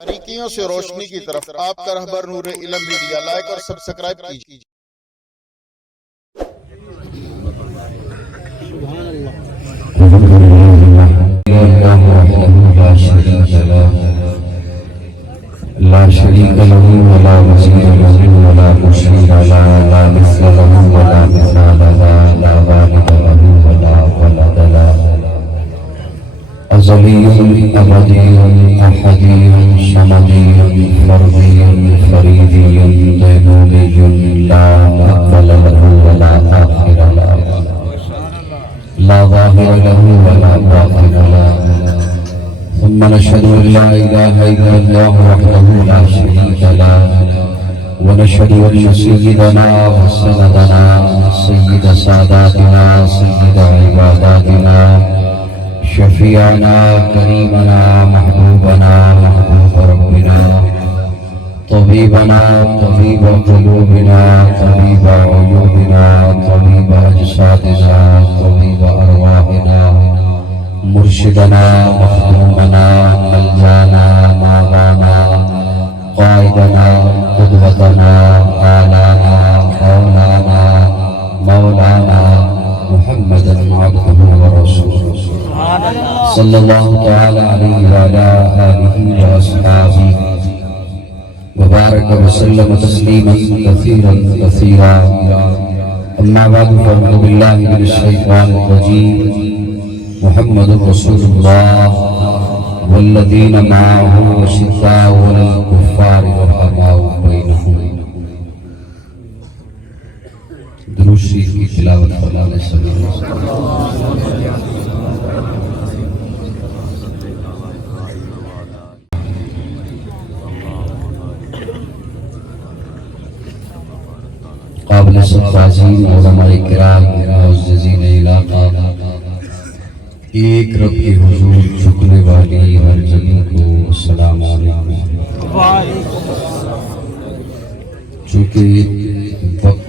باریکیوں سے روشنی کی طرف آپ کا رہبر نور علم میڈیا لائک اور سبسکرائب کیجیے۔ لا شريك له ولا وزير له ولا مشير له لا مثل له ولا مثال له لا والد له ولا ولد له أزلي أبدي أحدي صمدي فردي فريدي دينوني لا أول له ولا آخر له لا ظاهر له ولا باطن له ثم نشهد أن لا إله إلا الله وحده لا شريك له ونشهد أن سيدنا وسندنا سيد ساداتنا سيد عباداتنا شفيعنا كريمنا محبوبنا محبوب ربنا طبيبنا طبيب قلوبنا طبيب عيوبنا طبيب أجسادنا طبيب أرواحنا مرشدنا مخدومنا ملجانا ماوانا قائدنا قدوتنا آلانا مولانا مولانا محمدا عبده ورسوله صلى الله تعالى عليه وعلى آله وأصحابه وبارك وسلم تسليما كثيرا كثيرا أما بعد فأعوذ بالله من الشيطان الرجيم محمد رسول الله والذين معه أشداء على الكفار رحماء بينهم درود شریف کی تلاوت فرمانے سے قابل تعظیم علماء کرام معززین علاقہ ایک رب کے حضور جھکنے والی ہر جگہ کو السلام علیکم۔ چونکہ وقت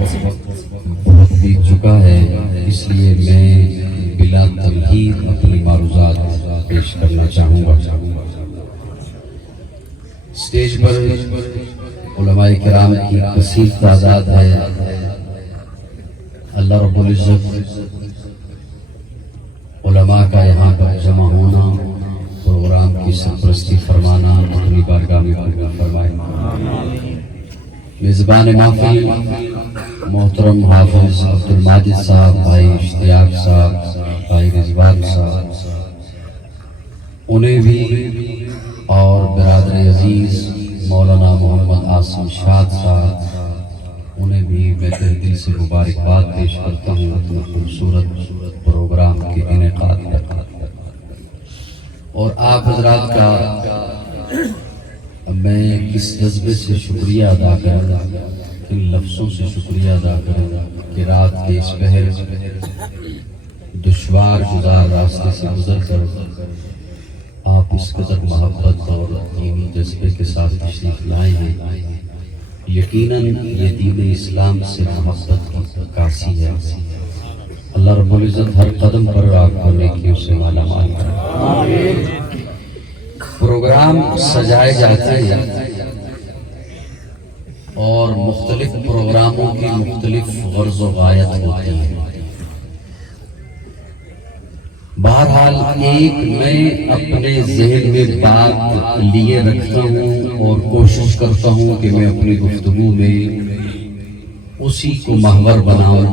بہت بیت چکا ہے اس لیے میں بلا تمہید اپنی معروضات پیش کرنا چاہوں گا۔ اسٹیج پر علماء کرام کی کثیر تعداد ہے۔ اللہ رب العزت علماء کا یہاں پر جمع ہونا پروگرام کی سرپرستی فرمانا اپنی بارگاہ میں قبول فرمائے۔ میزبان محفل محترم حافظ عبدالماجد صاحب، بھائی اشتیاق صاحب، بھائی رضوان صاحب، انہیں بھی اور برادر عزیز مولانا محمد عاصم شاد صاحب، انہیں بھی میں دل سے مبارکباد پیش کرتا ہوں اپنے خوبصورت پروگرام کے انعقاد پر، اور آپ حضرات کا میں کس جذبے سے شکریہ ادا کروں، کن لفظوں سے شکریہ ادا کروں کہ رات کے اس پہر دشوار گزار راستے سے گزر کر آپ اس قدر محبت اور دینی جذبے کے ساتھ تشریف لائے ہیں۔ یقیناً یہ دین اسلام سے محبت کی عکاسی ہے۔ اللہ رب العزت ہر قدم پر آپ کو نیکیوں سے مالا مال کرے۔ پروگرام سجائے جاتے ہیں اور مختلف پروگراموں کی مختلف غرض و غایت ہوتی ہے۔ بہرحال ایک میں اپنے ذہن میں بات لیے رکھتا ہوں اور کوشش کرتا ہوں کہ میں اپنی گفتگو میں اسی کو محور بناؤں۔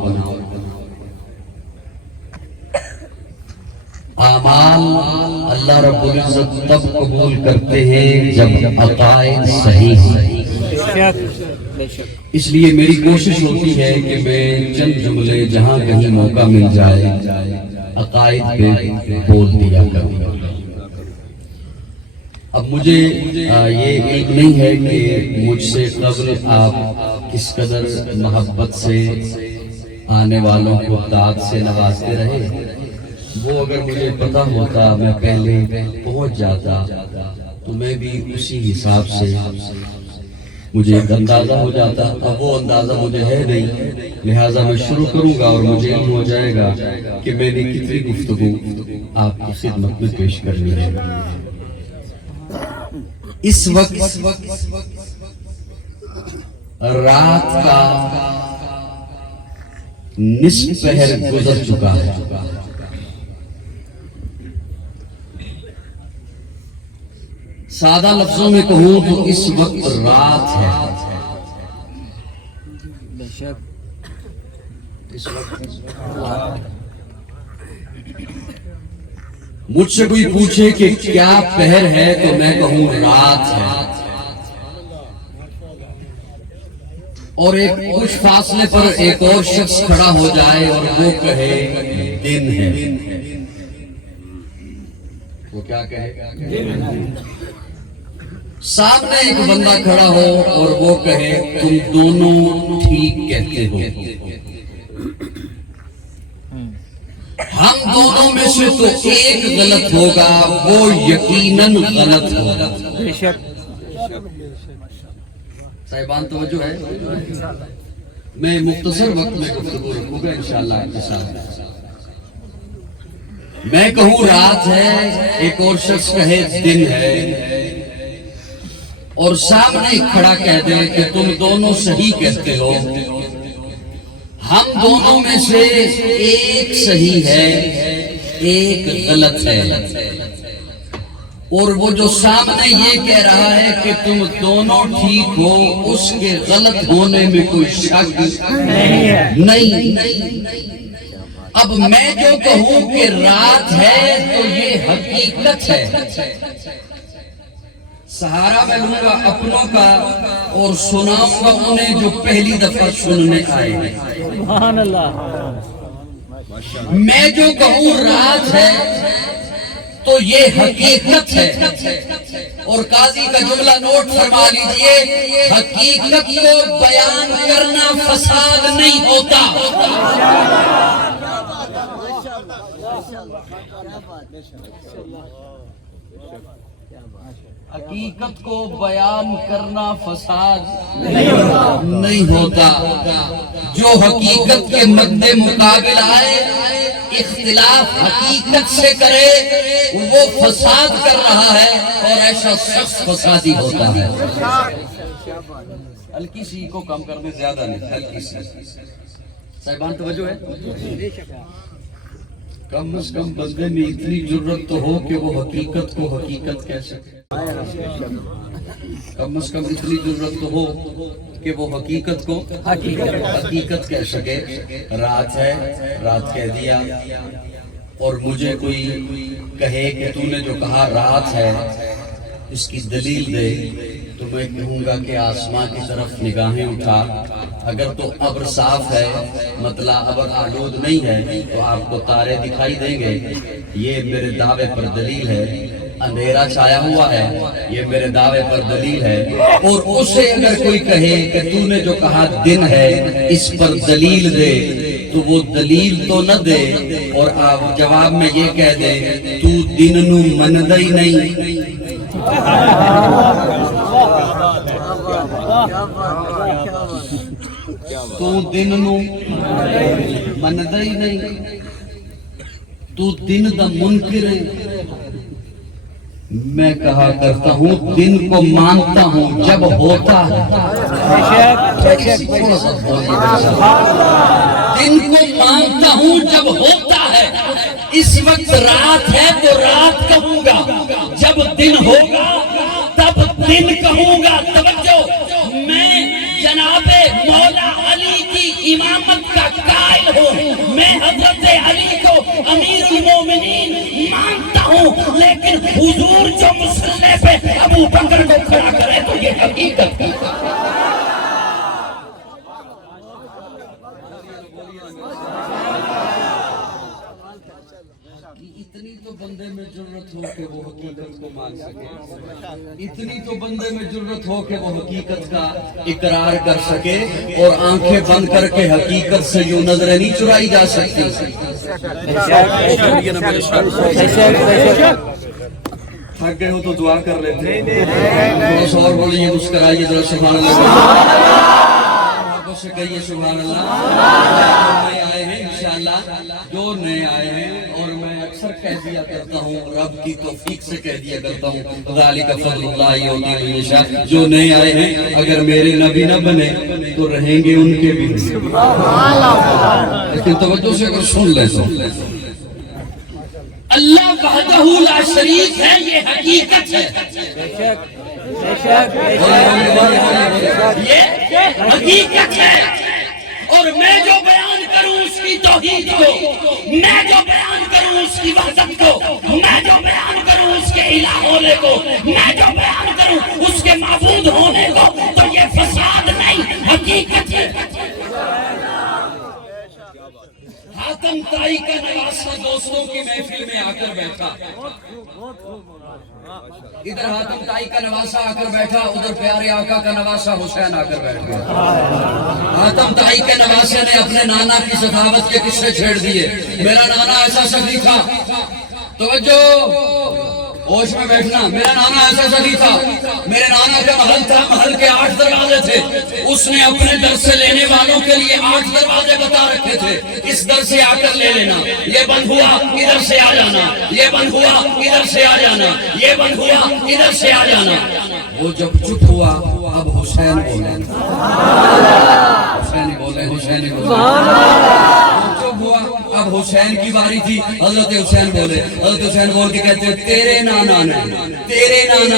اعمال اللہ رب العزت تب قبول کرتے ہیں جب عقائد صحیح ہیں۔ اس لیے میری کوشش ہوتی ہے کہ میں چند جملے جہاں کہیں موقع مل جائے عقائد پہ بول دیا کروں۔ اب مجھے یہ علم نہیں ہے کہ مجھ سے قبل آپ کس قدر محبت سے آنے والوں کو داد سے نوازتے رہے۔ وہ اگر مجھے پتہ ہوتا میں پہلے پہنچ جاتا تو میں بھی اسی حساب سے مجھے ایک اندازہ ہو جاتا۔ اب وہ اندازہ مجھے ہے نہیں، لہٰذا میں شروع کروں گا اور مجھے علم ہو جائے گا کہ میں نے کتنی گفتگو آپ کی خدمت میں پیش کرنی ہے۔ اس وقت رات کا نصف پہر گزر چکا ہے. سادہ لفظوں میں کہوں تو اس وقت رات ہے. اس وقت مجھ سے کوئی پوچھے کہ کیا پہر ہے تو میں کہوں رات ہے. اور ایک کچھ فاصلے پر ایک اور شخص کھڑا ہو جائے اور وہ کہے دن ہے. وہ کیا کہے؟ سامنے ایک بندہ کھڑا ہو اور وہ کہے تم دونوں ٹھیک کہتے ہو. ہم دونوں میں سے تو ایک غلط ہوگا، وہ یقیناً غلط ہوگا. صاحبان توجہ ہے. میں مختصر وقت میں گفتگو رکھوں گا انشاءاللہ آپ کے ساتھ. میں کہوں رات ہے، ایک اور شخص کہے دن ہے، اور سامنے کھڑا کہہ دے کہ تم دونوں صحیح کہتے ہو. ہم دونوں میں سے ایک صحیح ہے، ایک غلط ہے. اور وہ جو سامنے یہ کہہ رہا ہے کہ تم دونوں ٹھیک ہو، اس کے غلط ہونے میں کوئی شک نہیں. اب میں جو کہوں کہ رات ہے تو یہ حقیقت ہے. سہارا میں لوں گا اپنوں کا اور سناؤں گا انہیں جو پہلی دفعہ سننے آئے ہیں. سبحان اللہ. میں جو کہوں رات ہے تو یہ حقیقت ہے. اور قاضی کا جملہ نوٹ فرما لیجئے، حقیقت کو بیان کرنا فساد نہیں ہوتا. حقیقت کو بیان کرنا فساد نہیں ہوتا. جو حقیقت کے مد مقابل آئے، اختلاف حقیقت سے کرے، وہ فساد کر رہا ہے اور ایسا شخص فسادی ہوتا ہے. ہلکی سی کو کم کر دے، زیادہ نہیں، ہلکی سی. صاحبان توجہ ہے. کم از کم بندے میں اتنی جرت تو ہو کہ وہ حقیقت کو حقیقت کہہ سکے. کم از کم اتنی جرت تو ہو کہ وہ حقیقت کو حقیقت کہہ سکے. رات ہے، رات کہہ دیا. اور مجھے کوئی کہے کہ تو نے جو کہا رات ہے اس کی دلیل دے، تو میں کہوں گا کہ آسمان کی طرف نگاہیں اٹھا. اگر تو ابر صاف ہے، مطلب ابر آلود نہیں ہے، تو آپ کو تارے دکھائی دیں گے. یہ میرے دعوے پر دلیل ہے. اندھیرا چھایا ہوا ہے، یہ میرے دعوے پر دلیل ہے. اور اسے اگر کوئی کہے کہ تو نے جو کہا دن ہے اس پر دلیل دے، تو وہ دلیل تو نہ دے اور آپ جواب میں یہ کہہ دے تو دن نو مندا ہی نہیں. تو دن نو مندا ہی نہیں، تو دن دا منکر ہے. میں کہا کرتا ہوں دن کو مانتا ہوں جب ہوتا ہے. دن کو مانتا ہوں جب ہوتا ہے. اس وقت رات ہے تو رات کہوں گا، جب دن ہوگا تب دن کہوں گا. توجہ، میں جناب مولا علی کی امامت کا قائل ہوں. میں حضرت علی کو امیر المومنین مانتا ہوں، لیکن حضور جو مصلی پہ ابو بکر کو کھڑا کرے تو یہ حقیقت ہے. اتنی تو بندے میں جرت ہو کہ وہ حقیقت کو مان سکے. اتنی تو بندے میں جرت ہو کہ وہ حقیقت کا اقرار کر سکے. اور آنکھیں بند کر کے حقیقت سے یوں نظریں نہیں چرائی جا سکتی. تھک گئے ہو تو دعا کر لیتے. تھوڑا سا اور بولیے، مسکرائیے ذرا. سبحان اللہ سے کہیے سبحان اللہ. نئے آئے ہیں انشاءاللہ، جو نئے آئے ہیں، اور میں اکثر کہہ دیا کرتا ہوں، رب کی توفیق سے کہہ دیا کرتا ہوں، ذالک فضل اللہ یؤتیہ من یشاء۔ جو نئے آئے ہیں اگر میرے نبی نہ بنے تو رہیں گے ان کے بھی، لیکن توجہ سے اگر سن لیں تو اللہ وحدہ لا شریک ہے، یہ حقیقت ہے، یہ حقیقت ہے۔ اور میں جو بیان کروں اس کی توحید کو، میں جو بیان کروں اس کی وحدت کو، میں جو بیان کروں اس کے الہ ہونے کو، میں جو بیان کروں اس کے معبود ہونے کو، تو یہ فساد نہیں، حقیقت ہے۔ حاتم طائی کا نواسہ دوستوں کی محفل میں آ کر بیٹھا، ادھر حاتم طائی کا نواسہ آ کر بیٹھا، ادھر پیارے آقا کا نواسہ حسین آ کر بیٹھ گیا۔ حاتم طائی کے نواسے نے اپنے نانا کی سخاوت کے قصے چھیڑ دیے، میرا نانا ایسا سخی تھا، توجہ ہوش میں بیٹھنا، میرا نانا ایسا سخی تھا، میرے نانا کا محل تھا، محل کے 8 دروازے تھے، اس نے اپنے در سے لینے والوں کے لیے 8 دروازے بتا رکھے تھے، اس در سے آ کر لے لینا، یہ بند ہوا ادھر سے آ جانا، یہ بند ہوا ادھر سے آ جانا، یہ بند ہوا ادھر سے آ جانا۔ وہ جب چپ ہوا اب حسین بولے، حسین بولے، حسین بولے، چپ ہوا اب حسین کی باری تھی، حضرت حسین بولے، حضرت حسین بول کے کہتے ہیں تیرے نانا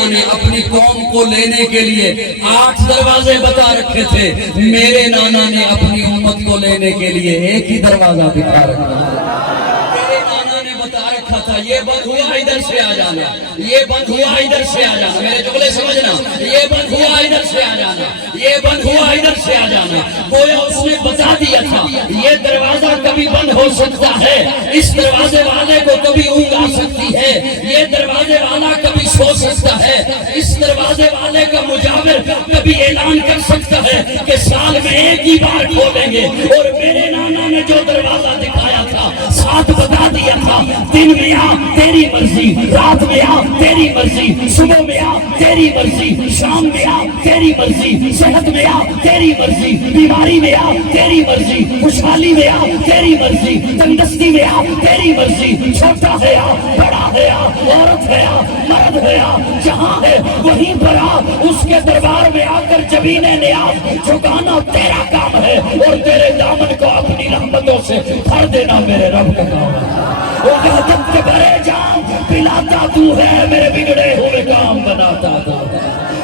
نے اپنی قوم کو لینے کے لیے 8 دروازے بتا رکھے تھے، میرے نانا نے اپنی امت کو لینے کے لیے ایک ہی دروازہ دکھا رکھا تھا۔ تیرے نانا نے بتا رکھا تھا یہ بند ہوا ادھر سے آ جانا، یہ بند ہوا ادھر سے آ جانا، میرے جملے سمجھنا، یہ بند ہوا ادھر سے آ جانا، یہ بند ہوا ادھر سے آ جانا۔ گویا اس نے بتا دیا تھا یہ دروازہ کبھی بند ہو سکتا ہے، اس دروازے والے کو کبھی اونگ آ سکتی ہے، یہ دروازے والا کبھی سو سکتا ہے، اس دروازے والے کا مجاور کبھی اعلان کر سکتا ہے کہ سال میں ایک ہی بار کھولیں گے۔ اور میرے نانا نے جو دروازہ دکھایا تھا، ساتھ بتا دیا تھا، دن میں آ تیری مرضی، رات میں آ تیری مرضی، صبح میں آ تیری مرضی، شام میں آ تیری مرضی، صحت میں آ تیری مرضی، بیماری میں آ تیری مرضی، خوشحالی میں آ تیری مرضی، تندرستی میں آ تیری مرضی، چھوٹا ہے آ، بڑا ہے آ، عورت ہے آ، مرد ہے آ، جہاں ہے وہیں پر آ، اس کے دربار میں آ کر جبین نیاز جھکانا تیرا کام ہے، اور تیرے دامن کو اپنی رحمتوں سے بھر دینا میرے رب کا کام ہے۔ وہ وحدت کے بھرے جام پلاتا تو ہے، میرے بگڑے ہوئے کام بناتا تو ہے۔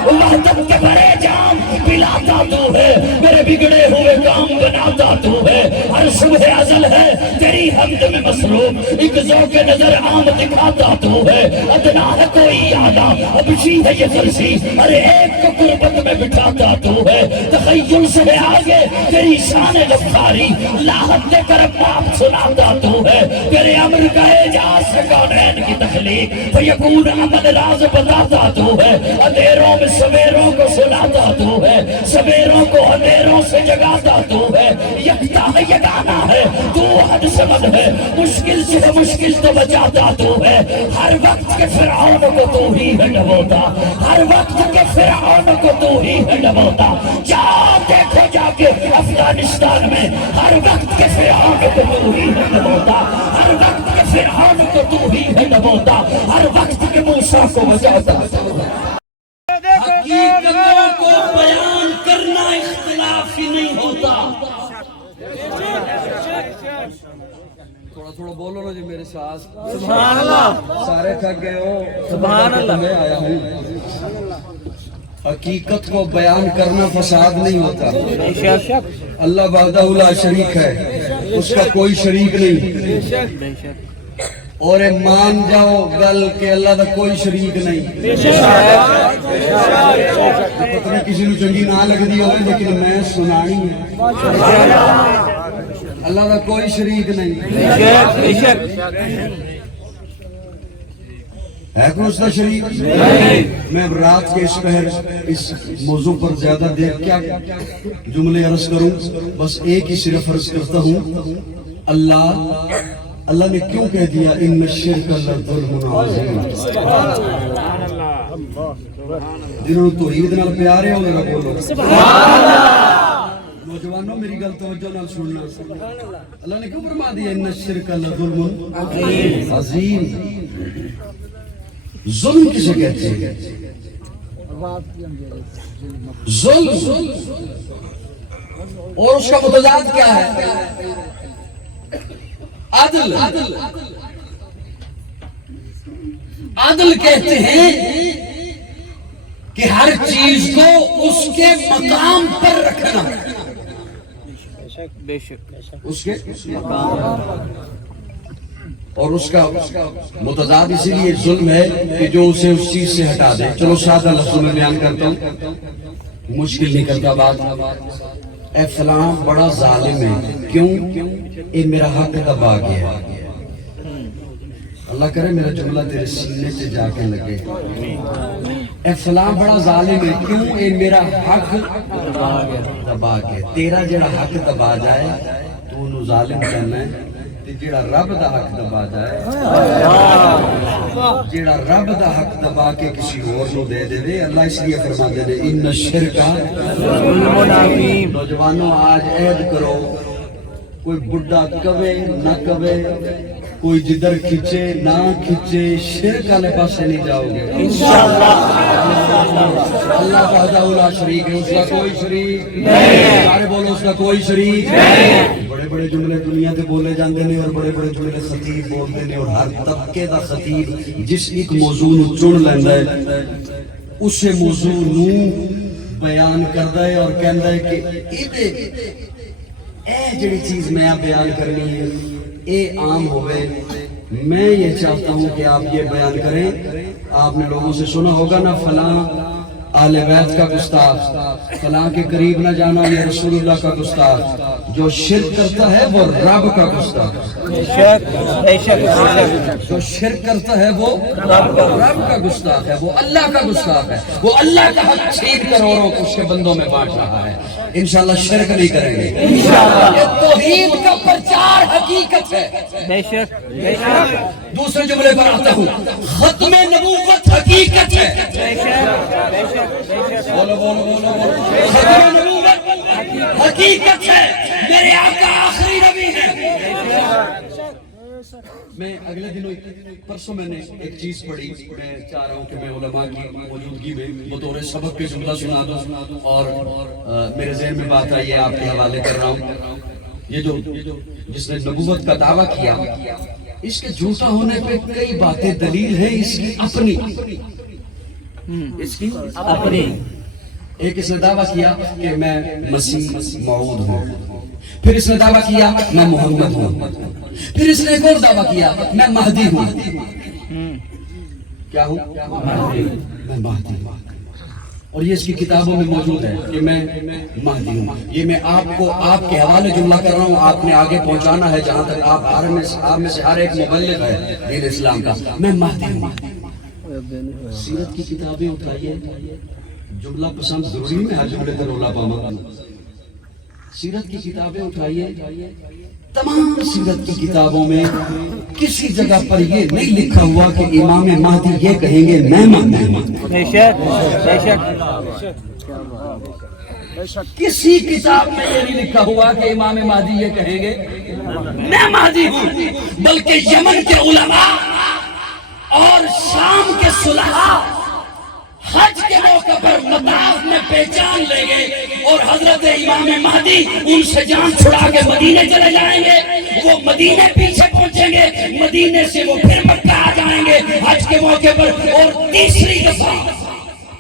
وحدت کے بھرے جام پلاتا تو ہے، میرے بگڑے ہوئے کام بناتا تو ہے۔ ہر صبح ازل ہے تیری حمد میں مصروف، ایک ذوق نظر عام دکھاتا تو ہے۔ ادنا ہے کوئی آدھا ابشی ہے یہ فرسی، ہر ایک کو قربت میں بٹھاتا تو ہے۔ تخیل سے آگے تیری شان غفاری، لاحت دے کر باپ سناتا تو ہے۔ تیرے امر کا اعجاز ہے کونین کی تخلیق، فیکون عمل راز بتاتا تو ہے۔ اندھیروں میں سویروں کو سلاتا تو ہے، سویروں کو اندھیروں سے جگاتا تو ہے۔ یکتا ہے یگانا ہے تو حد سمد ہے، مشکل سے مشکل تو بچاتا تو ہے۔ ہر وقت کے فرعون کو تو ہی ہے ڈبوتا، ہر وقت کے فرعون کو تو ہی ہے ڈبوتا۔ جا دیکھو جا کے افغانستان میں، ہر وقت کے فرعون کو تو ہی ہے ڈبوتا، ہر وقت کے فرعون کو تو ہی ہے ڈبوتا، ہر وقت کے موسیٰ کو بچاتا تو ہے۔ حقیقتوں کو بیان کرنا اختلاف ہی نہیں ہوتا۔ تھوڑا بولو نا جی میرے ساتھ، سبحان اللہ، سارے تھک گئے ہو، سبحان اللہ، میں آیا ہوں۔ حقیقت کو بیان کرنا فساد نہیں ہوتا۔ اللہ وحدہ لا شریک ہے، اس کا کوئی شریک نہیں، اور مان جاؤ گل کہ اللہ کا کوئی شریک نہیں۔ پتہ نہیں کسی نے چنگی نہ لگ دی ہوگی لیکن میں سنانی ہے، اللہ کا کوئی شریک نہیں ہے، کوئی اس کا شریک نہیں۔ میں رات کے اس پہر اس موضوع پر زیادہ دیر کیا جملے عرض کروں، بس ایک ہی صرف عرض کرتا ہوں، اللہ نے کیوں کہہ دیا ان الشرک لظلم عظیم۔ جنہوں نے توحید نال پیارے ہو ذرا بولو سبحان اللہ۔ نوجوانوں میری گل توجہ نال سننا. اللہ نے کیوں فرما دیا ان الشرک لظلم عظیم. ظلم کسے کہتے ہیں؟ ظلم اور اس کا متضاد کیا ہے؟ عدل. عدل کہتے ہیں کہ ہر چیز کو اس کے مقام پر رکھنا. بے شک اس کے اور اس کا متضاد اسی لیے ظلم ہے کہ جو اسے اس چیز سے ہٹا دے. چلو سادہ لفظوں میں بیان کرتا ہوں, مشکل نہیں کرتا بات. اے فلاں بڑا ظالم ہے, کیوں؟ اے میرا حق دبا گیا. اللہ کرے میرا جملہ تیرے سینے سے جا کے لگے. اے فلاں بڑا ظالم ہے, کیوں؟ اے میرا حق دبا گیا. تیرا جڑا حق دبا جائے تو انہوں ظالم کہنا ہے, جڑا رب دا حق دبا جائے, جڑا رب دا حق دبا کے کسی اور نو دے دے دے. اللہ اس لیے فرما دے دے ان الشرک ظلم عظیم. نوجوانوں آج عید کرو, کوئی بڑھا کبے نہ کبے, کوئی جدھر کھچے نہ کھچے, شرک والے پاسے نہیں جاؤ گے انشاءاللہ. اللہ وحدہ لا شریک ہے, اس کا کوئی شریک نہیں. سارے بولو اس کا کوئی شریک نہیں. بڑے بڑے جملے دنیا تے بولے جاندے نے, اور بڑے بڑے جملے خطیب بولتے نے, اور ہر طبقے دا خطیب جس ایک موضوع نو چن لیندا ہے اسے موضوع نو بیان کردا ہے اور کہندا ہے کہ اے جڑی چیز میں بیان کرنی ہے اے عام ہوئے. میں یہ چاہتا ہوں کہ آپ یہ بیان کریں. آپ نے لوگوں سے سنا ہوگا نا, فلاں اہل بیت کا گستاخ, فلاں کے قریب نہ جانا یہ رسول اللہ کا گستاخ. جو شرک کرتا ہے وہ رب کا گستاخ. جو شرک کرتا ہے وہ رب کا گستاخ ہے, وہ اللہ کا گستاخ ہے. وہ اللہ کا حق چھین کر اوروں کو اس کے بندوں میں بانٹ رہا ہے. انشاءاللہ شرک نہیں کریں گے. یہ توحید کا پرچار حقیقت ہے. بے شک بے شک. دوسرے جملے پر آتا ہوں, ختم نبوت حقیقت ہے. بے شک بے شک بے شک. بولو بولو بولو بولو. ختم نبوت حقیقت ہے. میرے آقا آخری نبی ہے. میں اگلے دنوں پرسوں میں نے ایک چیز پڑھی, میں چاہ رہا ہوں کہ میں علماء کی موجودگی میں بطور سبق کے جملہ سنا دوں, اور میرے ذہن میں بات آئی ہے, آپ کے حوالے کر رہا ہوں. یہ جو جس نے نبوت کا دعویٰ کیا, اس کے جھوٹا ہونے پہ کئی باتیں دلیل ہیں اس کی اپنی. اس کی اپنی. ایک اس نے دعویٰ کیا کہ میں مسیح موعود ہوں, پھر اس نے دعویٰ کیا میں محمد ہوں, پھر اس نے ایک اور دعویٰ کیا میں مہدی ہوں. کیا ہوں؟ میں مہدی ہوں. اور یہ اس کی کتابوں میں موجود ہے کہ میں مہدی ہوں. یہ میں آپ کو آپ کے حوالے جملہ کر رہا ہوں, آپ نے آگے پہنچانا ہے جہاں تک آپ میں سے ہر ایک مبلغ ہے دین اسلام کا. میں مہدی ہوں. سیرت کی کتابیں اٹھائیے, جملہ پسند ضروری میں ہر جملے کا رولا پاما. سیرت کی کتابیں اٹھائیے, تمام سیرت کی کتابوں میں کسی جگہ پر یہ نہیں لکھا ہوا کہ امام مہدی یہ کہیں گے میں مہدی ہوں. بے شک بے شک. کسی کتاب میں یہ نہیں لکھا ہوا کہ امام مہدی یہ کہیں گے میں مہدی ہوں, بلکہ یمن کے علماء اور شام کے صلحاء حج کے موقع پر مطاف میں پہچان لیں گے, اور حضرت امام مہدی ان سے جان چھڑا کے مدینے چلے جائیں گے. وہ مدینے پیچھے پہنچیں گے, مدینے سے وہ پھر مکہ آ جائیں گے حج کے موقع پر, اور تیسری دفعہ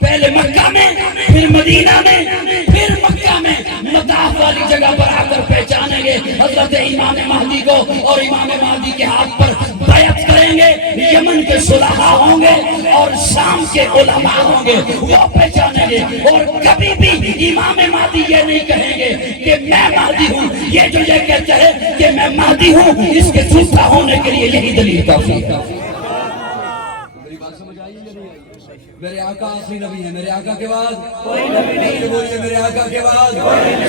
پہلے مکہ میں, پھر مدینہ میں, پھر مکہ میں مطاف والی جگہ پر آ کر پہچانیں گے حضرت امام مہدی کو, اور امام مہدی کے ہاتھ پر بیعت کریں گے. یمن کے صلحاء ہوں گے اور شام کے علماء ہوں گے, وہ پہچانیں گے. اور کبھی بھی امام مہدی یہ نہیں کہیں گے کہ میں مہدی ہوں. یہ جو یہ کہتے ہیں کہ میں مہدی ہوں, اس کے جھوٹا ہونے کے لیے یہی دلیل کافی ہے. میرے آقا آخری نبی ہے, میرے آقا کے بعد کوئی نبی نہیں. بولیے میرے آقا کے بعد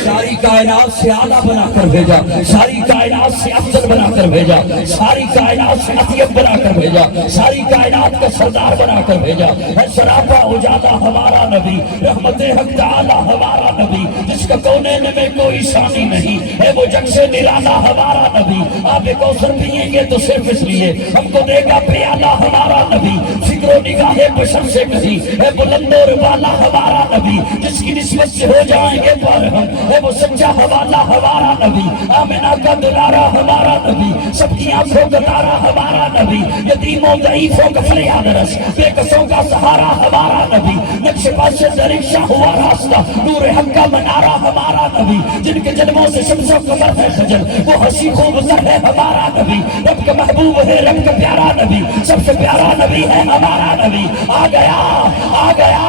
ساری کائنات سے اعلیٰ بنا کر بھیجا, ساری کائنات سے افضل بنا کر بھیجا, ساری کائنات سے اطیب بنا کر بھیجا, ساری کائنات کا سردار بنا کر بھیجا. ہے سراپا اجالا ہمارا نبی, رحمت حق تعالی ہمارا نبی, جس کا کونین میں کوئی ثانی نہیں ہے، وہ جگ سے نرالا ہمارا نبی، آب کوثر پیئیں گے تو صرف اس لیے ہم کو دے گا پیالہ ہمارا نبی، فکر و نگاہ بشر سے کہیں ہے بلند اور بالا ہمارا نبی، جس کی نسبت سے ہو جائیں گے پر ہم ہے وہ سچا حوالہ ہمارا نبی، آمنہ کا دلارا ہمارا نبی، سب کی آنکھوں کا تارا ہمارا نبی، یتیموں ضعیفوں کا فریاد رس، بے کسوں کا سہارا ہمارا نبی، نقش پاس سے درکشہ ہوا راستہ، نور حق کا منارہ ہمارا نبی، جن کے جنموں سے شمس و قمر ہے خجل، وہ ہنسی خوب سر ہے ہمارا نبی، رب کا محبوب ہے رب کا پیارا نبی، سب سے پیارا نبی ہے ہمارا نبی، آ گیا آ گیا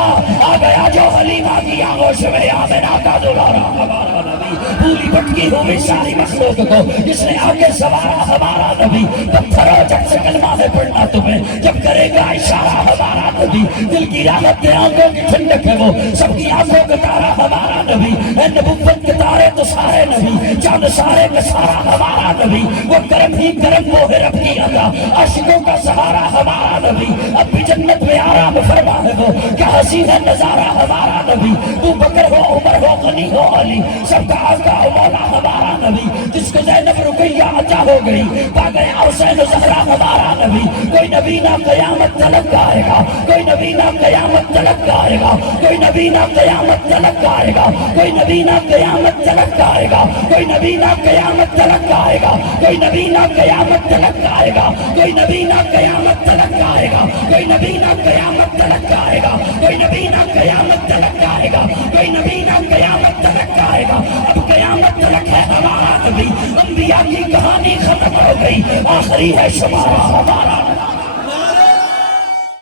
آ گیا جو حلیمہ کی آغوش میں آمنہ کا دلارا ہمارا نبی، پوری بٹکی ہوئی ساری مخلوق کو جس نے آگے سوارا ہمارا نبی، پتھروں جگ سے کلمہ ہے پڑھنا تمہیں جب کرے گا اشارہ ہمارا نبی، دل کی راحت ہے آنکھوں کی ٹھنڈک ہے وہ سب کی آنکھوں کا تارا ہمارا نبی، اے نبوت کے تارے تو سارے نبی، چاند سارے کا سارا ہمارا نبی، وہ کرم ہی کرم وہ ہے رب کی عطا، عاشقوں کا سہارا ہمارا نبی، اب بھی جنت میں آرام فرما ہے وہ کیا حسین ہے نظارہ ہمارا نبی، تو بکر ہو عمر ہو غنی ہو علی سب کا آقا و مولا ہمارا نبی، جس کو زینب رقیہ عطا ہو گئی پا گیا حسین و زہرا ہمارا نبی، کوئی نبی نہ قیامت تلک آئے گا، کوئی نبی نہ قیامت تلک آئے گا، کوئی نبی نہ قیامت تلک آئے گا، کوئی نبی نہ قیامت تلک آئے گا، کوئی نبی نہ قیامت تلک آئے گا، کوئی نبی نہ قیامت تلک آئے گا، کوئی نبی نہ قیامت تلک آئے گا، کوئی نبی نہ قیامت تلک آئے گا، کوئی نبی نہ قیامت تلک آئے گا، کوئی نبی نہ قیامت تلک آئے گا، اب قیامت تلک ہے ہمارا نبی، انبیاء کی کہانی ختم ہو گئی، آخری ہے شمارہ ہمارا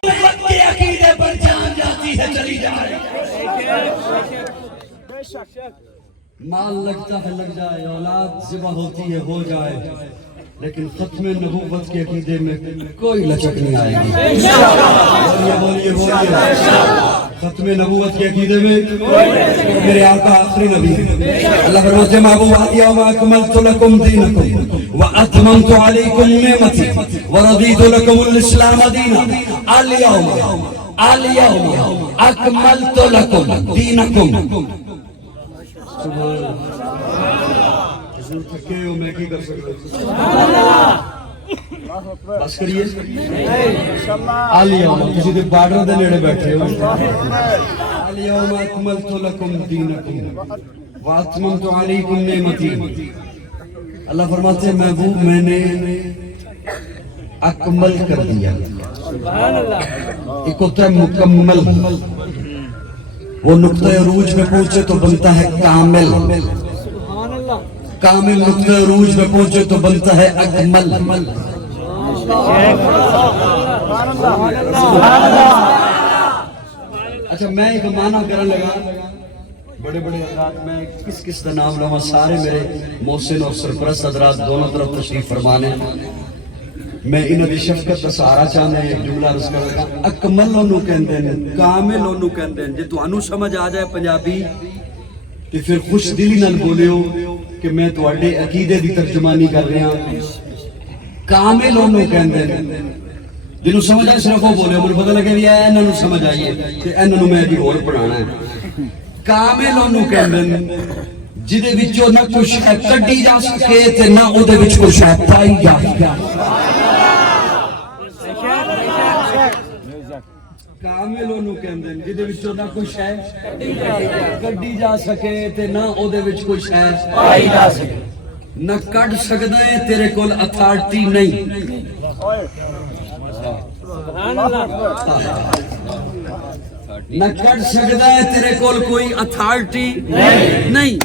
امت کے عقیدے پر جان جاتی ہے چلی جائے، مال لگتا ہے لگ جائے، اولاد ذبح ہوتی ہے ہو جائے، لیکن ختم نبوت کے عقیدے میں کوئی لچک نہیں آئے گی، بولیے بولیے بولیے، ختم نبوت کے عقیدے میں میرے آقا آخری نبی، اللہ فرماتے ہیں محبوب اليوم اکملت لکم دینکم واتممت علیکم نعمتی ورضیت لکم الاسلام دینا، اليوم اکملت لکم دینکم، سبحان حضور تھکے ہو میں کی کر سکتا بس کریے اليوم کسی دے بارڈر دے نیڑے بیٹھے ہو، اليوم اکملت لکم دینکم واتممت علیکم نعمتی، اللہ فرماتے ہیں محبوب میں نے اکمل کر دیا، ایک ہوتا ہے مکمل، وہ نقطہ عروج میں پہنچے تو بنتا ہے کامل، کامل نقطہ عروج میں پہنچے تو بنتا ہے اکمل، اچھا میں ایک معنی کرنے لگا، بڑے بڑے حضرات میں کس کا نام لوں، سارے میرے محسن اور سرپرست حضرات دونوں طرف تشریف فرمانے، میں انہاں دی شفقت دا سہارا چاہنا ہے، جملہ عرض کر لگا، اکمل انہوں کہندے ہیں، کامل انہوں کہندے ہیں، جے تو انہوں سمجھ آ جائے پنجابی کہ پھر خوش دلی نال بولے ہو کہ میں تو اڈے عقیدے دی ترجمانی کر رہے ہیں، کامل انہوں کہندے ہیں، جنہوں سمجھ آئے صرف وہ بولے ہو، مجھے پتہ لگے بھی ہے انہوں سمجھ آئیے کہ انہوں میں بھی اور پڑھانا ہے، کامل انہوں کہندے ہیں جدے وچوں نہ کچھ ہے کڈی جا سکے تے نہ او دے وچ کچھ ہے پائی جا سکے، کامل انہوں کہندے ہیں جدے وچوں نہ کچھ ہے کڈی جا سکے تے نہ او دے وچ کچھ ہے پائی جا سکے، نہ کڈ سکدا ہے تیرے کول اتھارٹی نہیں، نہ کر سکتا ہے تیرے کول کوئی اتھارٹی نہیں،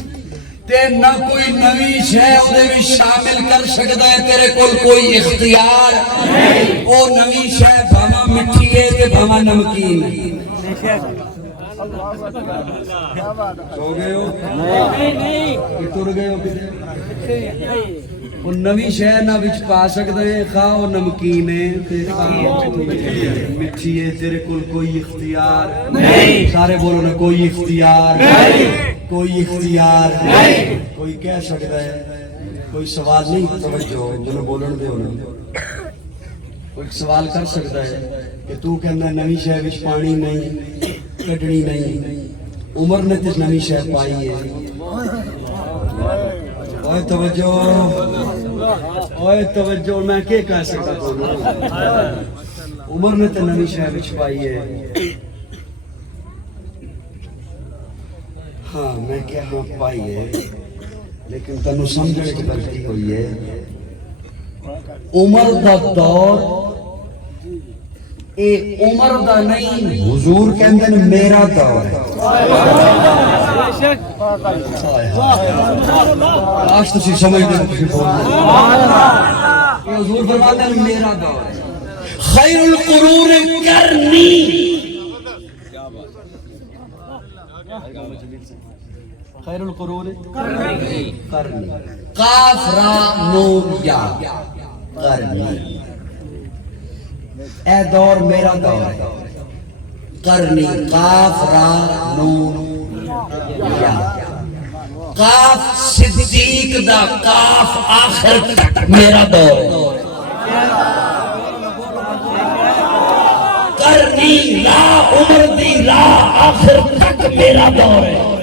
تے نہ کوئی نوی شے اودے بھی شامل کر سکتا ہے تیرے کول کوئی اختیار نہیں، او نوی شے بھاواں مٹھی ہے تے بھاواں نمکین ہے، سو گئے ہو کہ تر گئے ہو کدھر، وہ نوی شہر نہ وچ پا سکتا ہے، خواہ وہ نمکین ہے مٹھی ہے، تیرے کول کوئی اختیار نہیں، سارے بولو نا کوئی اختیار نہیں، کوئی اختیار نہیں، کوئی کہہ سکتا ہے، کوئی سوال نہیں، توجہ جنہوں بولن دے ہونا، کوئی سوال کر سکتا ہے کہ تو کہنا نوی شہر وچ پانی نہیں کٹنی نہیں، عمر نے تے نوی شے پائی ہے اوئے توجہ میں کیا کہہ سکتا ہوں عمر نے تے نوی شے وچ پائی ہے ہاں میں کیا ہاں پائی ہے لیکن تنو سمجھنے کی غلطی ہوئی ہے عمر دا دور اے عمر دا نہیں حضور کہندے نے میرا دور ہے آج تسی سمجھ دے تسی بولنا یہ حضور فرماتے ہیں میرا دور ہے خیر القرون کرنی خیر القرون کرنی قاف را نون یا کرنی اے دور میرا دور ہے کرنی قاف را نون یا قاف صدیق دا قاف آخر تک میرا دور ہے کرنی لا عمر دی لا آخر تک میرا دور ہے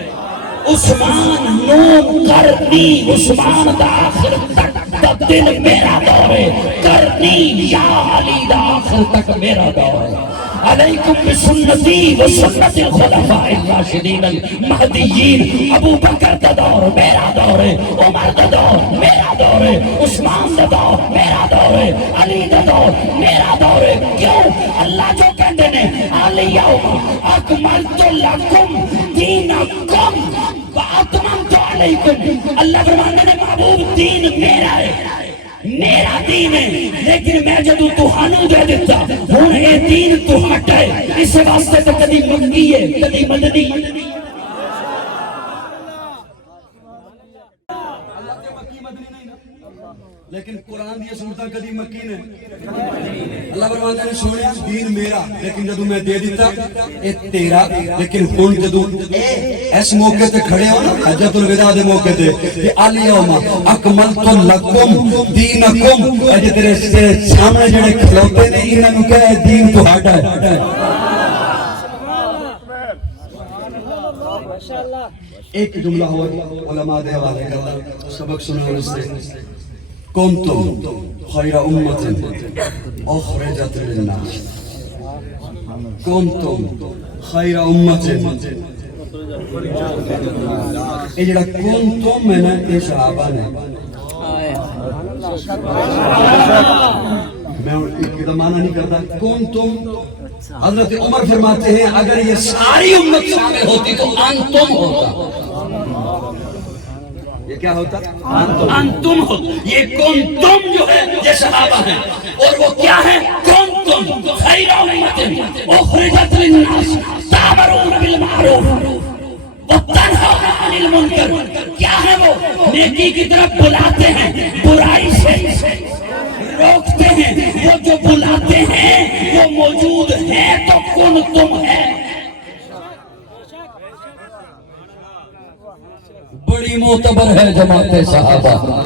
عثمان نون کرنی عثمان دا آخر تک دا دل میرا دور ہے کرنی یا علی دا آخر تک میرا دور ہے علیکم بسنتی و سنت الخلفاء الراشدین المہدیین ابو بکر دا دور میرا دور ہے عمر دا دور میرا دور ہے عثمان دا دور میرا دور ہے علی دا دور میرا دور ہے کیوں اللہ جو کہتے ہیں الیوم اکملت لکم دینکم واتممت علیکم اللہ فرماتے ہیں محبوب دین میرا ہے میرا دین ہے لیکن میں جدو تہانوں دے دیتا ہوں اے دین تو ہٹا ہے اس واسطے تو کدی مکی ہے کدی مدنی لیکن قرآن دی صورتاں کدی مکی نے اللہ فرماتا ہے سنیا دین میرا لیکن جدو میں دے دیتا اے تیرا لیکن ہن جدو اس موقع تے کھڑے ہو نا حجۃ الوداع دے موقع تے کہ الیوم اکملت لکم دینکم اج تیرے سامنے جڑے کھلوتے نے انہاں نوں کہے دین تہاڈا ہے ایک جملہ ہو علماء دے حوالے کرتا سبق سنا اس سے کنتم خیر امت اخرجت للناس کنتم خیر امت یہ جڑا کنتم میں نا یہ صحابہ نے میں ایک معنی نہیں کرتا کنتم حضرت عمر فرماتے ہیں اگر یہ ساری امت شامل ہوتی تو انتم ہوتا یہ کیا ہوتا انتم ہو یہ کنتم جو ہے یہ صحابہ ہیں اور وہ کیا ہے کنتم خیر امت اخرجت للناس تأمرون بالمعروف وتنهون عن المنکر کیا ہے وہ نیکی کی طرف بلاتے ہیں برائی سے روکتے ہیں وہ جو بلاتے ہیں وہ موجود ہے تو کنتم ہے بڑی معتبر ہے جماعت صحابہ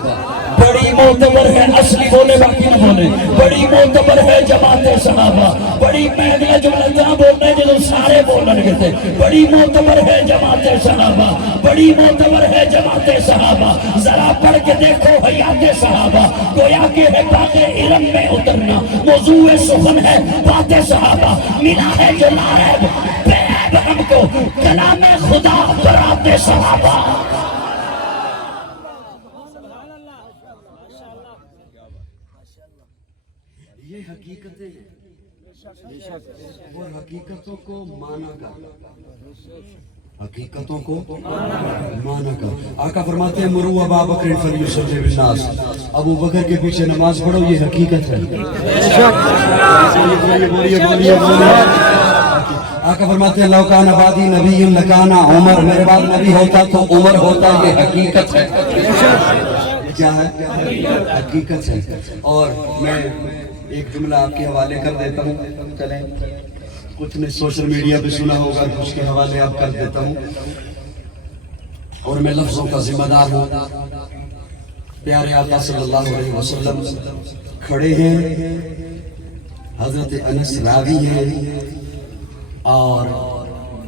بڑی معتبر ہے اصلی بولے باقی نہ بولے بڑی معتبر ہے جماعت صحابہ بڑی مہنگا جملہ بولنے جو سارے بولن گے تھے بڑی معتبر ہے جماعت صحابہ بڑی معتبر ہے جماعت صحابہ ذرا پڑھ کے دیکھو حیات صحابہ گویا کہ ہے باغ علم میں اترنا موضوع سخن ہے بات صحابہ ملا ہے جو نائب بے عیب ہم کو کلام خدا برات صحابہ یہ حقیقتیں ہیں اور حقیقتوں کو مانا کر حقیقتوں کو مانا کر آقا فرماتے ہیں مرو ابا بکر فلیصلی بالناس ابو بکر کے پیچھے نماز پڑھو یہ حقیقت ہے آقا فرماتے ہیں لو کان بعدی نبی لکانا عمر میرے بعد نبی ہوتا تو عمر ہوتا یہ حقیقت ہے کیا ہے حقیقت ہے اور میں ایک جملہ آپ کے حوالے کر دیتا ہوں چلیں کچھ نے سوشل میڈیا پہ سنا ہوگا اس کے حوالے آپ کر دیتا ہوں اور میں لفظوں کا ذمہ دار ہوں پیارے آقا صلی اللہ علیہ وسلم کھڑے ہیں حضرت انس راوی ہیں اور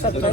70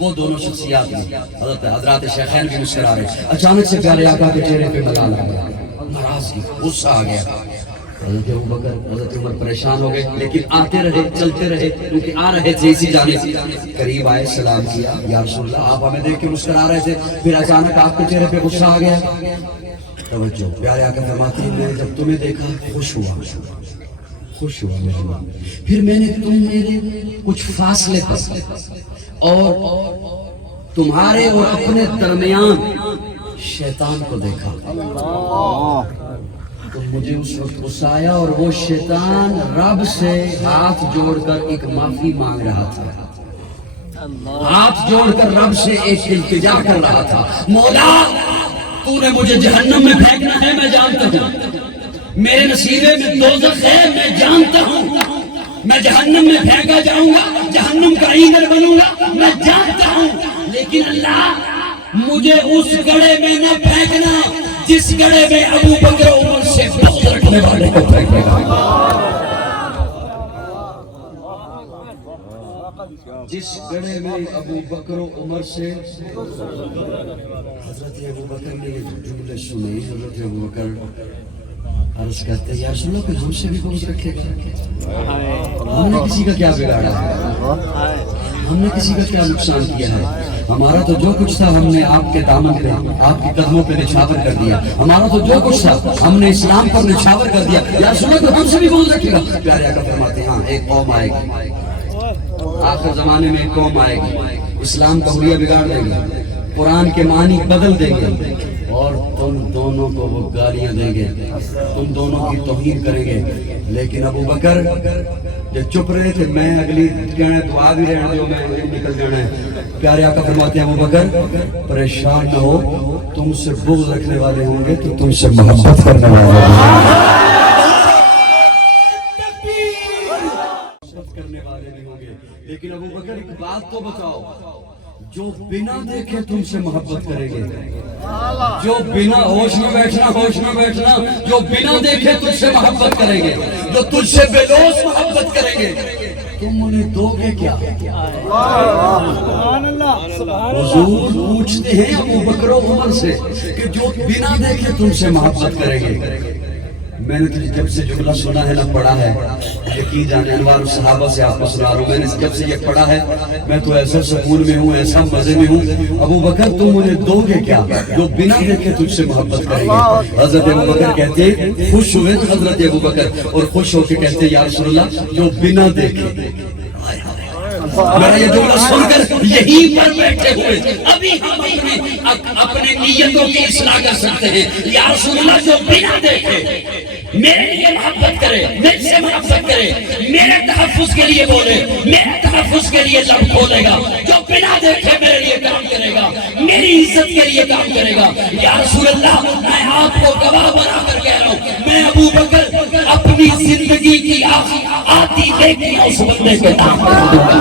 وہ دونوں شخصیات میں حضرات شیخین بھی مسکرا رہے. اچانک سے پیارے آقا کے چہرے پہ ملال آ گیا, ناراضگی, غصہ آ گیا. حضرت ابوبکر حضرت عمر پریشان ہو گئے, لیکن آتے رہے, چلتے رہے, کیونکہ آ رہے تھے اسی جانب. قریب آئے, سلام کیا, یا رسول اللہ آپ ہمیں دیکھ کے مسکرا رہے تھے, پھر اچانک آپ کے چہرے پہ غصہ آ گیا. توجہ, پیارے آقا فرماتے ہیں میں جب تمہیں دیکھا خوش ہوا میرے اللہ. پھر میں نے تمہیں کچھ فاصلے پر اور تمہارے اور اپنے درمیان شیطان کو دیکھا. تو مجھے اس وقت غصہ آیا اور وہ شیطان رب سے ہاتھ جوڑ کر ایک معافی مانگ رہا تھا, ہاتھ جوڑ کر رب سے ایک التجا کر رہا تھا. مولا تو نے مجھے جہنم میں پھینکنا ہے, میں جانتا ہوں. میرے نصیبے میں دوزخ ہے, میں جانتا ہوں. میں جہنم میں پھینکا جاؤں گا, جہنم کا ایندھن بنوں گا, میں جانتا ہوں. لیکن اللہ مجھے اس گڑھے میں نہ پھینکنا جس گڑھے میں ابو بکر عمر سے بغض رکھنے والے کو پھینکے گا. جس گڑھے میں ابو بکر عمر سے حضرت ابو بکر نے یہ جملے سنے. حضرت ابو بکر عرض کرتے ہیں یا رسول اللہ, کوئی ہم سے بھی بغض رکھے گا؟ ہم نے کسی کا کیا بگاڑا ہے؟ ہم نے کسی کا کیا نقصان کیا ہے؟ ہمارا تو جو کچھ تھا ہم نے آپ کے دامن پہ, آپ کے قدموں پہ نچھاور کر دیا. ہمارا تو جو کچھ تھا ہم نے اسلام پر نچھاور کر دیا. یا رسول اللہ, کوئی ہم سے بھی بغض رکھے گا؟ پیارے آقا فرماتے ہیں ہاں, ایک قوم آئے گی, آخر زمانے میں ایک قوم آئے گی, اسلام کا حلیہ بگاڑ دے گی, قرآن کے معنی بدل دیں گے, اور تم دونوں کو وہ گالیاں دیں گے, تم دونوں کی توہین کریں گے. لیکن ابو بکر جب چپ رہے تھے, میں اگلی کہنا دعا بھی رہنے دو, میں نکل جانا ہے. پیارے آقا فرماتے ہیں ابو بکر پریشان نہ ہو, تم سے بغض رکھنے والے ہوں گے تو تم سے محبت کرنے والے ہوں گے, کرنے والے بھی ہوں گے. لیکن ابو بکر ایک بات تو بتاؤ, جو بنا دیکھے تم سے محبت کریں گے, جو بنا ہوش میں بیٹھنا, جو بنا دیکھے تجھ سے محبت کریں گے, جو تجھ سے بے لوث محبت کریں گے, تم انہیں دو گے کیا؟ حضور پوچھتے ہیں ابو بکر و عمر سے کہ جو بنا دیکھے تم سے محبت کریں گے. میں نے جب سے جملہ سنا ہے نہ پڑھا ہے, یقین جانے انوار صحابہ سے آپ کو سنا رہا ہوں, میں نے جب سے یہ پڑھا ہے میں تو ایسا سکون میں ہوں, ایسا مزے میں ہوں. ابو بکر تم انہیں دو گے کیا جو بنا دیکھے تجھ سے محبت کریں گے؟ حضرت ابو بکر کہتے خوش ہوئے حضرت ابو بکر, اور خوش ہو کے کہتے یا رسول اللہ جو بنا دیکھے. میرا یہ جملہ سن کر یہی پر بیٹھے ہوئے ابھی ہم اپنے نیتوں کی اصلاح کر سکتے ہیں. یا رسول اللہ جو بنا دیکھے میرے لیے محبت کرے, مجھ سے محبت کرے, میرے تحفظ کے لیے بولے, میرے تحفظ کے لیے لب کھولے گا, جو بنا دیکھے میرے لیے کام کرے گا, میری عزت کے لیے کام کرے گا. یا رسول اللہ میں آپ کو گواہ بنا کر کہہ رہا ہوں, میں ابو بکر اپنی زندگی کی آتی دیکھی اس بندے کے نام کر دوں گا.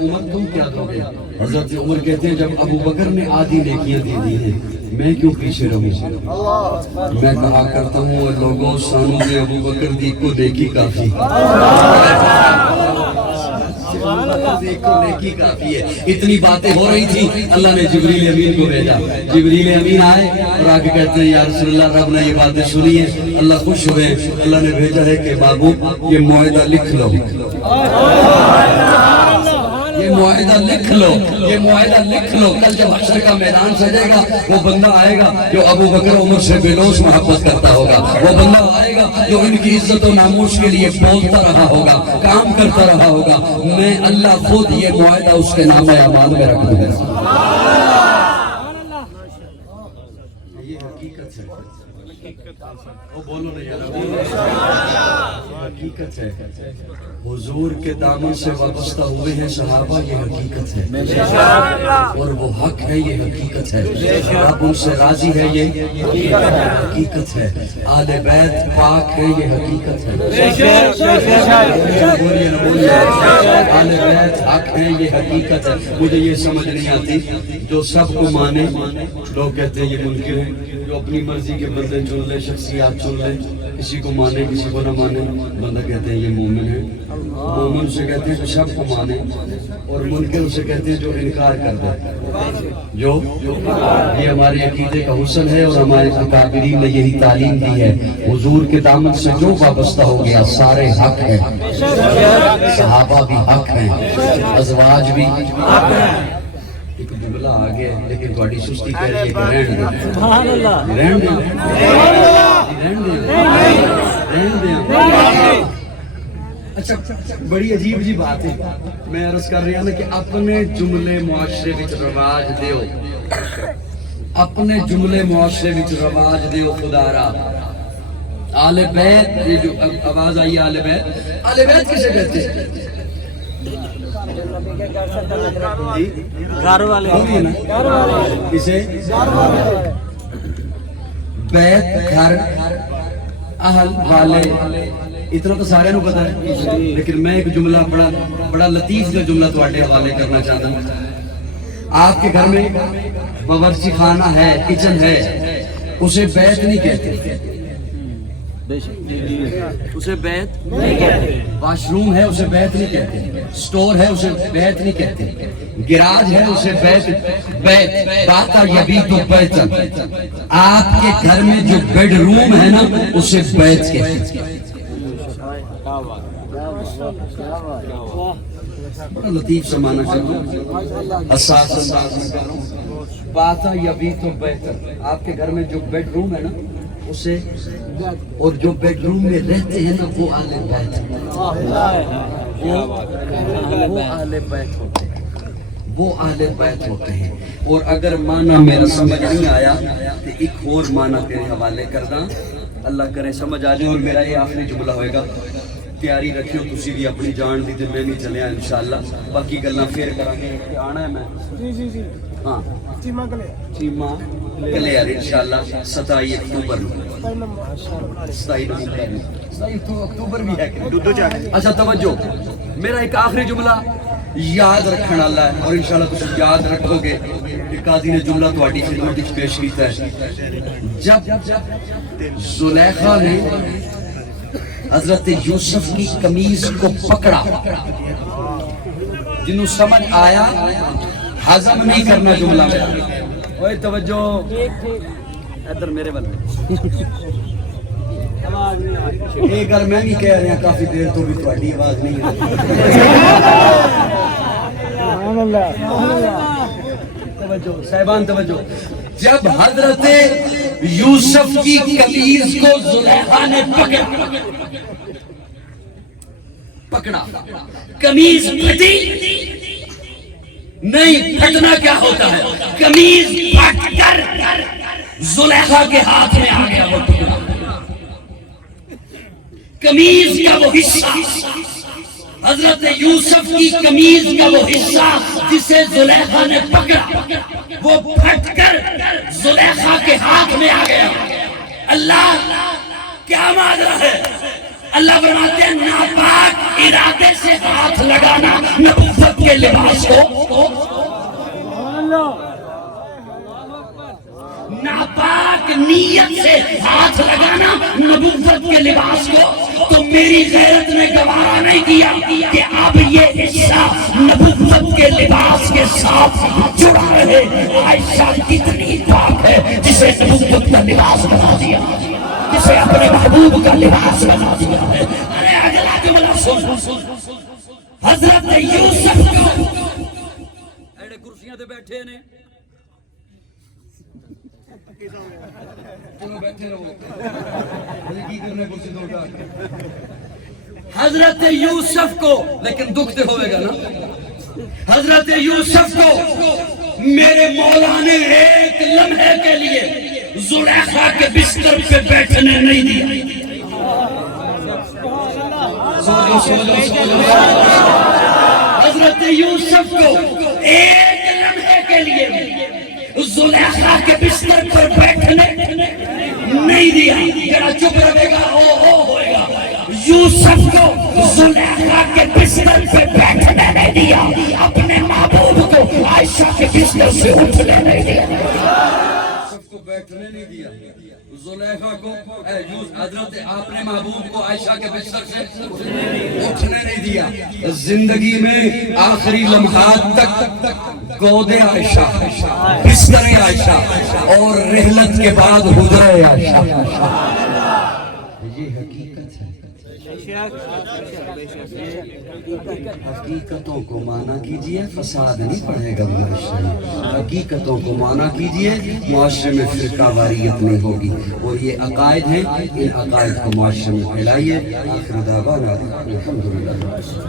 عمر تم کیا دو گے؟ حضرت عمر کہتے ہیں جب ابو بکر نے آدھی نیکیاں دے دی ہیں میں کیوں پیچھے رہوں؟ میں کہا کرتا ہوں لوگوں سانوں میں ابو بکر دی کو نیکی کافی, نیکی کافی ہے. اتنی باتیں ہو رہی تھی, اللہ نے جبریل امین کو بھیجا. جبریل امین آئے اور آگے کہتے ہیں یا رسول اللہ رب نے یہ باتیں سنی ہیں, اللہ خوش ہوئے, اللہ نے بھیجا ہے کہ بابو یہ معاہدہ لکھ لو, یہ معاہدہ لکھ لو, یہ معاہدہ لکھ لو. کل جب حشر کا میدان سجے گا وہ بندہ آئے گا جو ابو بکر عمر سے بے لوث محبت کرتا ہوگا, وہ بندہ آئے گا جو ان کی عزت و ناموس کے لیے بولتا رہا ہوگا, کام کرتا رہا ہوگا. میں اللہ خود یہ معاہدہ اس کے نام اعمال میں رکھ دوں گا. یہ حقیقت ہے, وہ بولو نہیں حقیقت ہے. حضور کے دامن سے وابستہ ہوئے ہیں صحابہ, یہ حقیقت ہے, اور وہ حق ہے, یہ حقیقت ہے. رب ان سے راضی ہے, یہ حقیقت ہے. آل بیت پاک ہے, یہ حقیقت ہے. آل بیت حق ہے, یہ حقیقت ہے. مجھے یہ سمجھ نہیں آتی جو سب کو مانے, لوگ کہتے ہیں یہ منکر ہے, جو اپنی مرضی کے بندے چن لے, شخصیات چن لے, کسی کو مانے کسی کو نہ مانے، بندہ کہتے ہیں یہ مومن ہے، مومن اسے کہتے ہیں جو سب کو مانے، اور منکر اسے کہتے ہیں جو انکار کر دے، جو یہ ہمارے عقیدے کا حسن ہے، اور ہمارے اکابرین نے یہی تعلیم دی ہے، حضور کے دامن سے جو وابستہ ہو گیا سارے حق ہیں، صحابہ بھی حق ہیں، ازواج بھی حق ہیں۔ ایک جملہ آ گیا ہے لیکن تھوڑی سستی کہہ رہی ہے کہ رہن دیں، سبحان اللہ، رہن دیں، رہن دیں۔ اچھا بڑی عجیب جی بات ہے، میں عرض کر رہا ہوں کہ اپنے جملے معاشرے وچ رواج دیو، اپنے جملے معاشرے وچ رواج دیو خدا را۔ آل بیت، یہ جو آواز آئی آل بیت، آل بیت کسے کہتے ہیں؟ گھر والے، کسے؟ بیت گھر، اہل والے، اتنا تو سارے نو پتا ہے، لیکن میں ایک جملہ بڑا لطیف جو جملہ تواڈے حوالے کرنا چاہتا ہوں۔ آپ کے گھر میں باورچی خانہ ہے، کچن ہے، اسے بیت نہیں کہتے، اسے بیت نہیں کہتے، واش روم ہے اسے بیت نہیں کہتے، سٹور ہے اسے بیت نہیں کہتے، گراج ہے اسے بیت باتا یبیت بیتن۔ آپ کے گھر میں جو بیڈ روم ہے نا اسے بیت کہتے ہیں۔ بڑا لطیف سے معنی کر لوں، حساس انداز میں کر لوں، باتا یبیت بیتن۔ آپ کے گھر میں جو بیڈ روم ہے نا اسے، اور جو بیڈ روم میں رہتے ہیں نا وہ اہل بیت ہیں، وہ اہل بیت ہوتے ہیں، وہ اہل بیت ہوتے ہیں۔ اور اگر معنی میرا سمجھ نہیں آیا تو ایک اور معنی تیرے حوالے کردہ، اللہ کرے سمجھ آ جائے۔ اور میرا یہ آخری جملہ ہوئے گا، تیاری رکھیو تسی بھی اپنی جان دی تے میں بھی چلیا انشاءاللہ، باقی گلنا پھر کریں گے۔ آنا ہے میں ہاں چیمہ کلیئر انشاءاللہ 27 اکتوبر، 27 اکتوبر بھی ہے۔ اچھا توجہ، میرا ایک آخری جملہ یاد رکھنا اللہ ہے، اور انشاءاللہ تم یاد رکھو گے کہ قاضی نے جملہ تواڈی خدمت وچ پیش کیتا ہے۔ جب زلیخا نے حضرت یوسف کی قمیض کو پکڑا، جنہوں سمجھ آیا، ہضم نہیں کرنا جملہ میں، اوے توجہ ادھر میرے بل ایک گل میں بھی کہہ رہا ہوں، کافی دیر تو بھی تہاڈی آواز نہیں توجہ صاحبان توجہ۔ جب حضرت یوسف کی قمیض کو زلیخا نے پکڑا، قمیض پھٹی نہیں، پھٹنا کیا ہوتا ہے، قمیض پھٹ کر زلیخا کے ہاتھ میں آ گیا وہ ٹکڑا، قمیض کا وہ حصہ، حضرت یوسف کی قمیض کا وہ حصہ جسے زلیخا نے پکڑا، وہ پھٹ کر زلیخا کے ہاتھ میں آ گیا۔ اللہ کیا ماجرا ہے؟ اللہ فرماتے ہیں ناپاک ارادے سے ہاتھ لگانا نبوت کے لباس کو، ناپاک نیت سے ہاتھ لگانا نبوت کے لباس کو، تو میری غیرت نے گوارا نہیں کیا کہ اب یہ حصہ نبوت کے لباس کے ساتھ جڑا رہے۔ عائشہ کتنی پاک ہے جسے نبوت کا لباس بنا دیا، جسے اپنے محبوب کا لباس بنا دیا ہے۔ ارے اگلا جملہ سن، حضرت یوسف کو ایڑے کرسیاں تے بیٹھے نے، بیٹھے رہو کی کرنے کرسی تو اٹھا، حضرت یوسف کو، لیکن دکھ تے ہوئے گا نا، حضرت یوسف کو میرے مولا نے ایک لمحے کے لیے زلیخا کے بستر پہ بیٹھنے نہیں دیا۔ حضرت یوسف کو ایک لمحے کے لیے زلیخا کے بستر پر بیٹھنے نہیں دیا۔ ذرا چپ رہے گا او ہوئے گا۔ یوسف کو زلیخا کے بستر پہ بیٹھنے نہیں دیا، اپنے محبوب کو عائشہ کے بستر سے اٹھنے نہیں دیا۔ اٹھنے نہیں دیا زلیخا کو حضرت آپ نے محبوب کو عائشہ کے بستر سے اٹھنے نہیں دیا زندگی میں آخری لمحات تک گود عائشہ بستر عائشہ اور رحلت کے بعد حجرہ عائشہ یہ حقیقت ہے حقیقتوں کو مانا کیجئے فساد نہیں پڑے گا معاشرے میں حقیقتوں کو مانا کیجئے معاشرے میں فرقہ واریت نہیں ہوگی اور یہ عقائد ہیں ان عقائد کو معاشرے میں پھیلائیے آخر دعوانا الحمدللہ